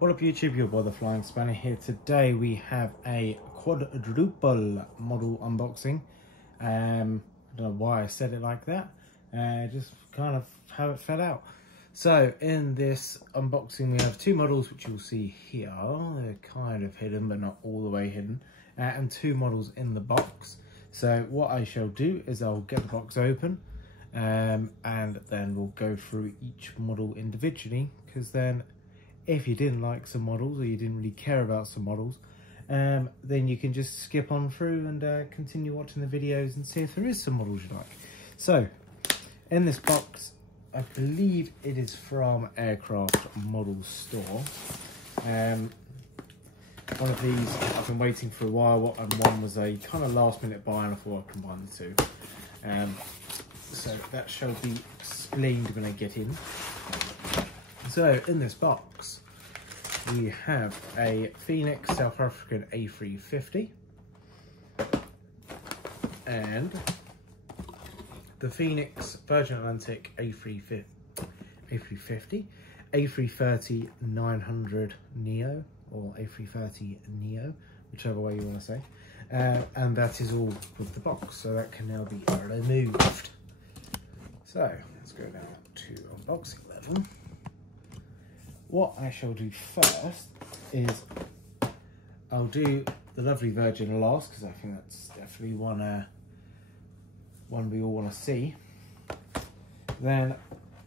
What up YouTube, your boy the Flying Spanner here. Today we have a quadruple model unboxing. I don't know why I said it like that, just kind of how it fell out. So in this unboxing we have two models which you'll see here. They're kind of hidden but not all the way hidden, and two models in the box. So what I shall do is I'll get the box open, and then we'll go through each model individually, because then if you didn't like some models or you didn't really care about some models, then you can just skip on through and continue watching the videos and see if there is some models you like. So in this box, I believe it is from Aircraft Model Store. One of these I've been waiting for a while, and one was a kind of last minute buy, and I thought I'd combine the two. So that shall be explained when I get in. So in this box we have a Phoenix South African A350 and the Phoenix Virgin Atlantic A330 A330neo or A330neo, whichever way you want to say, and that is all with the box, so that can now be removed. So let's go down to unboxing level. What I shall do first is I'll do the lovely Virgin last, because I think that's definitely one we all want to see. Then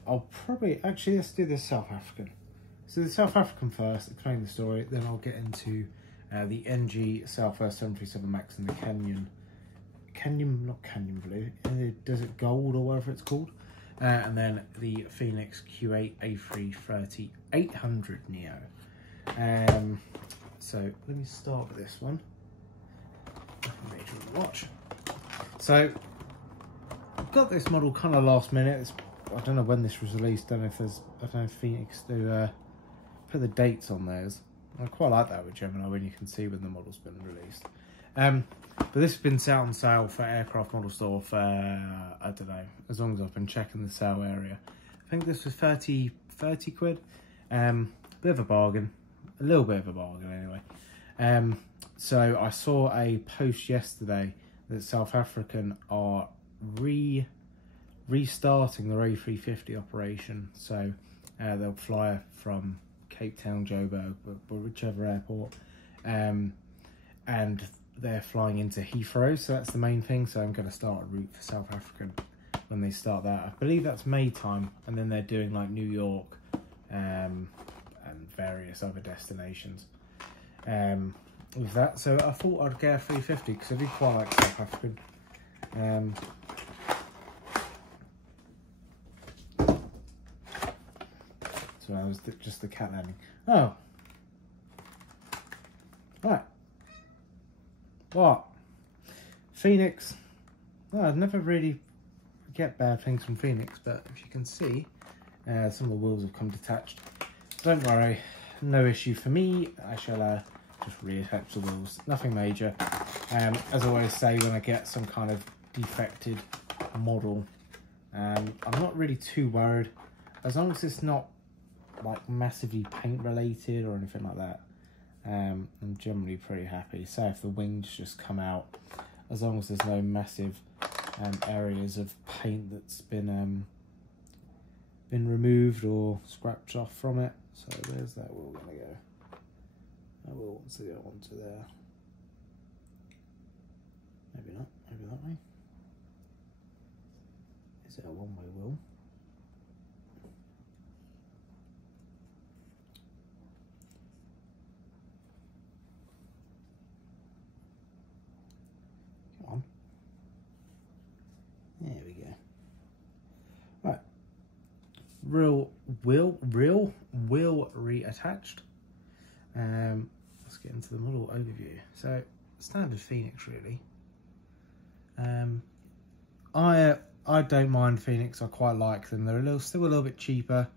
I'll probably, actually let's do the South African. So the South African first, explain the story, then I'll get into the NG Southwest 737 MAX and the not Canyon Blue, Desert Gold or whatever it's called. And then the Phoenix Q8 A330-800neo. So let me start with this one. Watch. So I've got this model kind of last minute. I don't know when this was released. I don't know if Phoenix do put the dates on theirs. I quite like that with Gemini, when you can see when the model's been released. But this has been set on sale for Aircraft Model Store for, I don't know, as long as I've been checking the sale area. I think this was 30 quid. Bit of a bargain. A little bit of a bargain anyway. So I saw a post yesterday that South African are restarting their A350 operation. So they'll fly from Cape Town, Joburg, or whichever airport. And they're flying into Heathrow, so that's the main thing. So I'm going to start a route for South African when they start that. I believe that's May time, and then they're doing like New York and various other destinations with that. So I thought I'd get a 350 because I do quite like South African. So that was just the cat landing. Oh, right. What? Phoenix. Oh, I'd never really get bad things from Phoenix, but if you can see, some of the wheels have come detached. Don't worry, no issue for me. I shall just reattach the wheels. Nothing major. As I always say, when I get some kind of defected model, I'm not really too worried, as long as it's not like massively paint related or anything like that. I'm generally pretty happy. Say if the wings just come out, as long as there's no massive areas of paint that's been removed or scratched off from it. So where's that wheel gonna go? That wheel wants to go onto there. Maybe not. Maybe that way. Is it a one-way wheel? There we go. Right. Real wheel reattached. Let's get into the model overview. So standard Phoenix really. I don't mind Phoenix. I quite like them. They're still a little bit cheaper.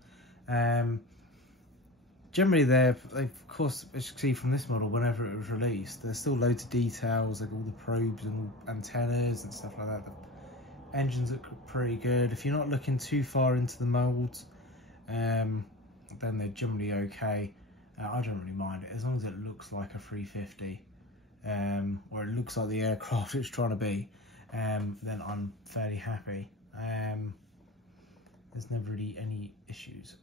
Generally they've of course, as you can see from this model, whenever it was released, there's still loads of details, like all the probes and antennas and stuff like that. The engines look pretty good. If you're not looking too far into the molds, then they're generally okay. I don't really mind it as long as it looks like a 350, or it looks like the aircraft it's trying to be. Then I'm fairly happy. There's never really any issues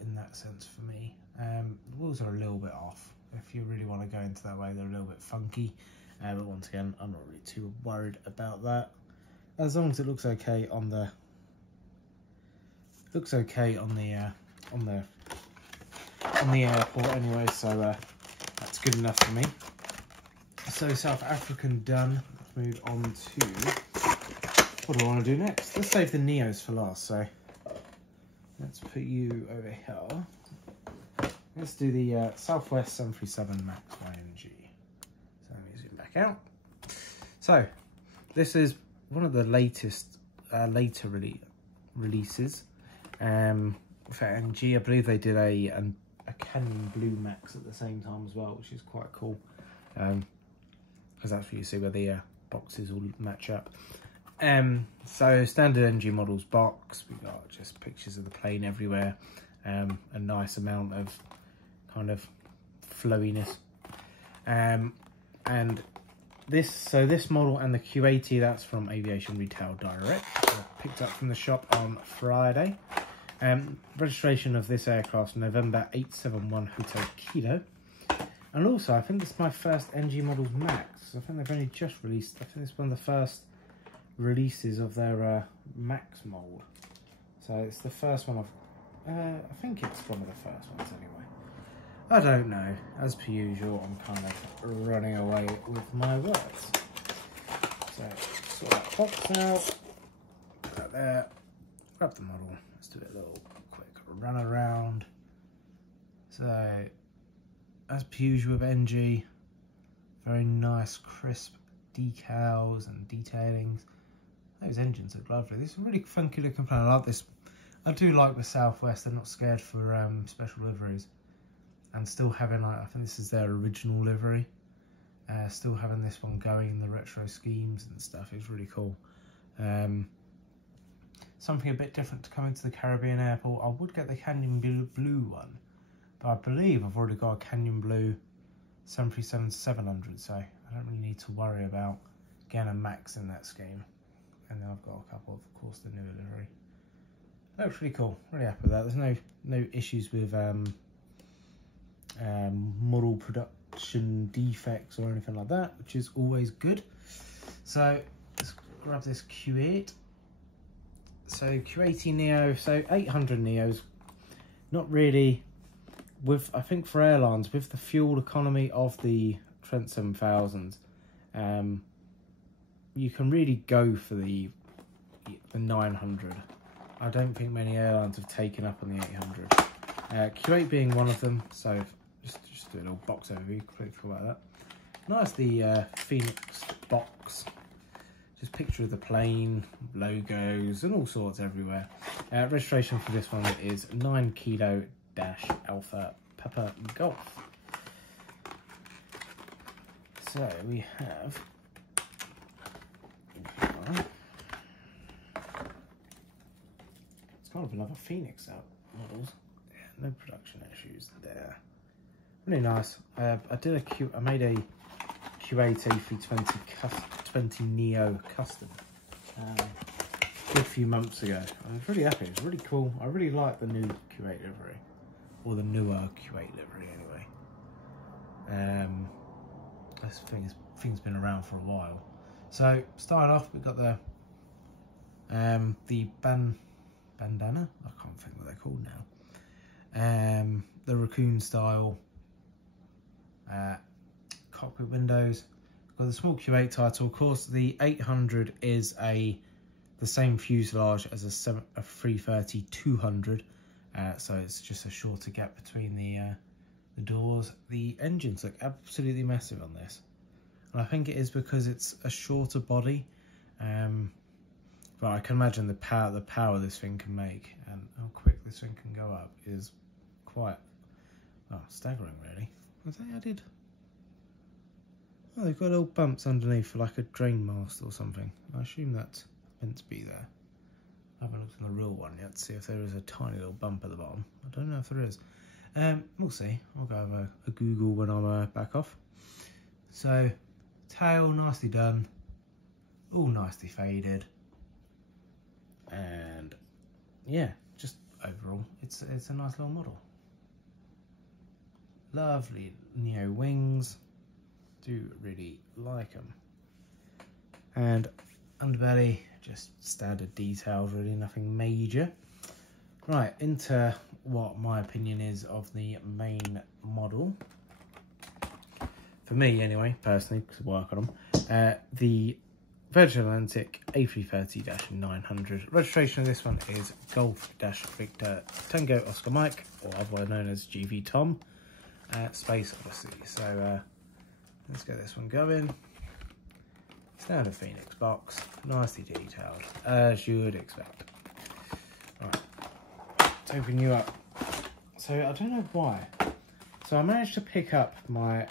in that sense for me. The wheels are a little bit off. If you really want to go into that way, they're a little bit funky. But once again, I'm not really too worried about that. As long as it looks okay on the airport anyway, so that's good enough for me. So South African done. Let's move on to what do I want to do next. Let's save the Neos for last. So let's put you over here. Let's do the Southwest 737 MAX YNG. So let me zoom back out. So this is one of the latest, later releases. For NG, I believe they did a Canyon Blue Max at the same time as well, which is quite cool. Because that's where you see where the boxes all match up. So standard NG models box, we got just pictures of the plane everywhere, a nice amount of kind of flowiness, and this model and the Q80, that's from Aviation Retail Direct, so picked up from the shop on Friday. Registration of this aircraft November 871 Hotel Kilo. And also, I think this is my first NG Models Max. I think they've only just released, I think it's one of the first releases of their Max mold. So it's the first one I think it's one of the first ones anyway. I don't know. As per usual, I'm kind of running away with my words. So, sort that box out, put that there, grab the model. Let's do a little quick run around. So, as per usual with NG, very nice crisp decals and detailings. Those engines look lovely. This is a really funky looking plane. I like this. I do like the Southwest. They're not scared for special liveries, and still having, like, I think this is their original livery. Still having this one going in the retro schemes and stuff is really cool. Something a bit different to come into the Caribbean airport. I would get the Canyon Blue one, but I believe I've already got a Canyon Blue 737-700, so I don't really need to worry about getting a Max in that scheme. And then I've got a couple of course, the newer livery. Looks really cool. Really happy with that. There's no issues with model production defects or anything like that, which is always good. So let's grab this Q8. So Q80 Neo, so 800 Neos, not really, with, I think for airlines, with the fuel economy of the Trent 7000s, you can really go for the 900. I don't think many airlines have taken up on the 800. Q8 being one of them, so just do a little box overview, quick about that. Nice, the Phoenix box. Just picture of the plane, logos, and all sorts everywhere. Registration for this one is 9 Kilo Alpha Papa Golf. So we have it's kind of another Phoenix out models. Yeah, no production issues there. Really nice. I made a Q8 A320neo custom a good few months ago. I was really happy. It's really cool. I really like the new Q8 livery, or the newer Q8 livery anyway. This thing's been around for a while. So starting off, we've got the bandana. I can't think what they're called now. The raccoon style cockpit windows. Got the small Q8 title. Of course, the 800 is the same fuselage as a 330-200, so it's just a shorter gap between the doors. The engines look absolutely massive on this, and I think it is because it's a shorter body. But I can imagine the power this thing can make and how quick this thing can go up is quite, well, staggering really. Have they added? Oh, they've got little bumps underneath for like a drain mast or something. I assume that's meant to be there. I haven't looked at the real one yet to see if there is a tiny little bump at the bottom. I don't know if there is. We'll see. I'll go have a Google when I'm back off. So, tail nicely done, all nicely faded, and yeah, just overall, it's a nice little model. Lovely Neo wings, do really like them, and underbelly just standard details, really nothing major. Right, into what my opinion is of the main model. For me, anyway, personally, because I work on them, the Virgin Atlantic A330-900. Registration of this one is Golf-Victor Tango Oscar Mike, or otherwise known as GV Tom, Space Odyssey. So let's get this one going. Standard Phoenix box, nicely detailed, as you would expect. Right. To open you up, so I don't know why, so I managed to pick up my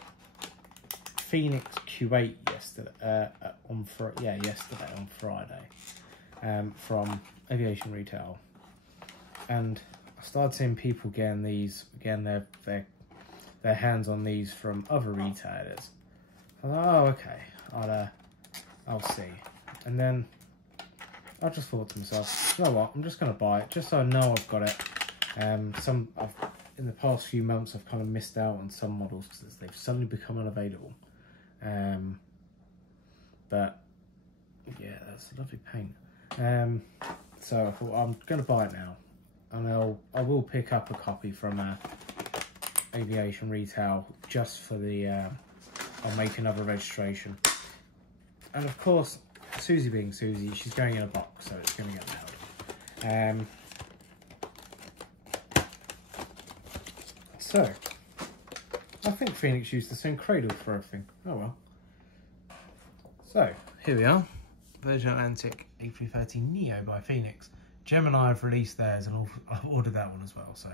Phoenix Q8 yesterday on Friday from Aviation Retail, and I started seeing people getting these again, their hands on these from other retailers. I thought, oh okay, I'll see, and then I just thought to myself, you know what, I'm just going to buy it, just so I know I've got it. In the past few months, I've kind of missed out on some models because they've suddenly become unavailable. But yeah, that's a lovely paint. So I thought, I'm going to buy it now, and I will pick up a copy from Aviation Retail just for the. I'll make another registration, and of course, Susie being Susie, she's going in a box, so it's going to get loud. So, I think Phoenix used the same cradle for everything. Oh well. So, here we are. Virgin Atlantic A330neo by Phoenix. Gemini have released theirs, and I've ordered that one as well. So,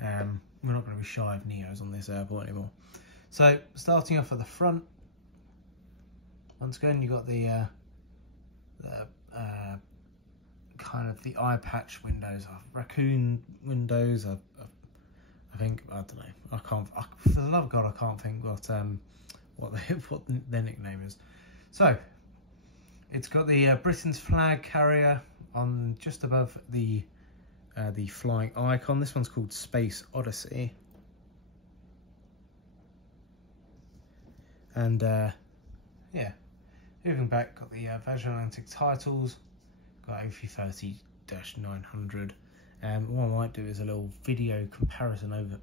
we're not going to be shy of Neos on this airport anymore. So, starting off at the front. Once again, you've got the kind of the eye patch windows, raccoon windows. I think, I don't know. For the love of God, I can't think what their nickname is. So, it's got the Britain's flag carrier on just above the flying icon. This one's called Space Odyssey, and yeah. Moving back, got the Virgin Atlantic titles, got A330-900. What I might do is a little video comparison over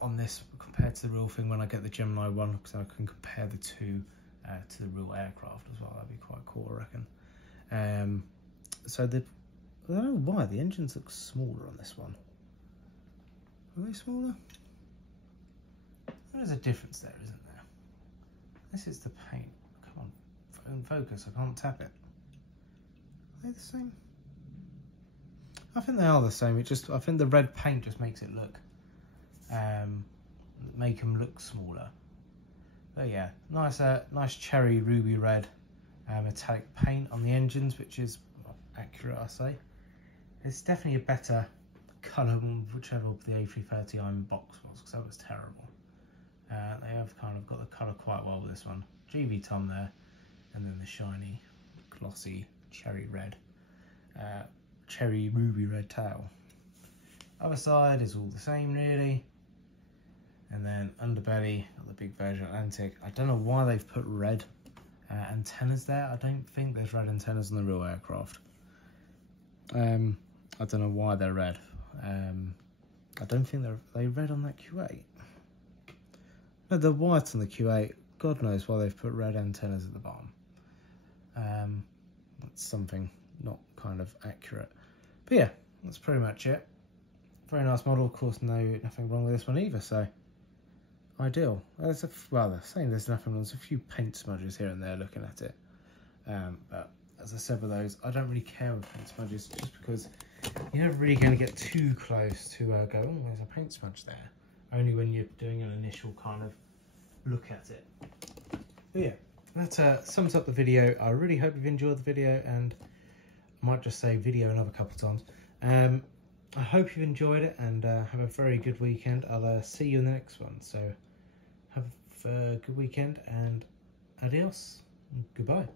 on this compared to the real thing when I get the Gemini one, because I can compare the two to the real aircraft as well. That'd be quite cool, I reckon. So I don't know why the engines look smaller on this one. Are they smaller? There is a difference there, isn't there? This is the paint. Come on, focus. I can't tap it. Are they the same? I think they are the same. I think the red paint just makes it look, make them look smaller. But yeah, nice cherry ruby red metallic paint on the engines, which is accurate, I say. It's definitely a better colour than whichever of the A330 unbox was, because that was terrible. They have kind of got the colour quite well with this one. GV Tom there, and then the shiny, glossy cherry red, cherry ruby red tail. Other side is all the same really. And then underbelly, got the big Virgin Atlantic. I don't know why they've put red antennas there. I don't think there's red antennas on the real aircraft. I don't know why they're red. I don't think they're red on that Q8. No, they're white on the Q8. God knows why they've put red antennas at the bottom. That's something not kind of accurate. But yeah, that's pretty much it. Very nice model. Of course, nothing wrong with this one either, so ideal. Well, they're saying there's nothing wrong. There's a few paint smudges here and there looking at it. But as I said with those, I don't really care with paint smudges, just because you're never really going to get too close to go, oh, there's a paint smudge there. Only when you're doing an initial kind of look at it. But yeah, that sums up the video. I really hope you've enjoyed the video, and I might just say video another couple of times. I hope you enjoyed it, and have a very good weekend. I'll see you in the next one. So have a good weekend, and adios. Goodbye.